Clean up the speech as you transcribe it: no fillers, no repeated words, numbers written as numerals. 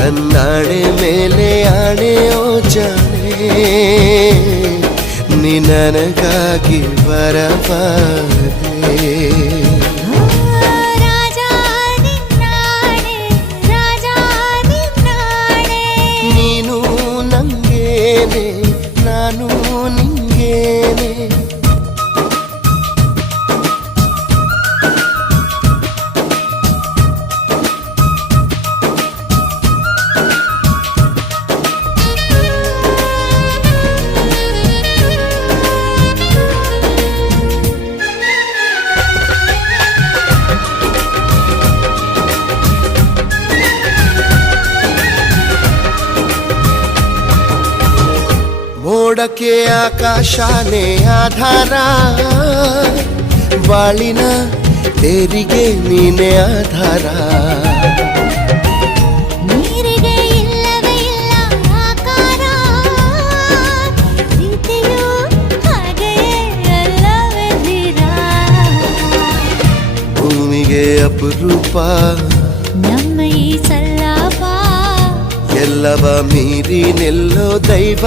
ನನ್ನಾಣೆ ಮೇಲೆ ಆಣೆ ಓ ಜಾಣೆ ನೀ ನನಗಾಗಿ ಬರಬಾರದೆ ನೀನು ನಂಗೇನೆ ನಾನು ನಿಂಗೇನೆ ಮೋಡಕ್ಕೆ ಆಕಾಶನೇ ಆಧಾರ ಬಾಳಿನ ತೇರಿಗೆ ನೀನೆ ಆಧಾರ ನೀರಿಗೆ ಇಲ್ಲವೇ ಇಲ್ಲ ಆಕಾರ ಪ್ರೀತಿಯು ಹಾಗೆಯೇ ಅಲ್ಲವೇ ಧೀರ ಭೂಮಿಗೆ ಅಪರೂಪ ನಮ್ಮ ಈ ಸಲ್ಲಾಪ ಎಲ್ಲವ ಮೀರಿ ನಿಲ್ಲೋ ದೈವ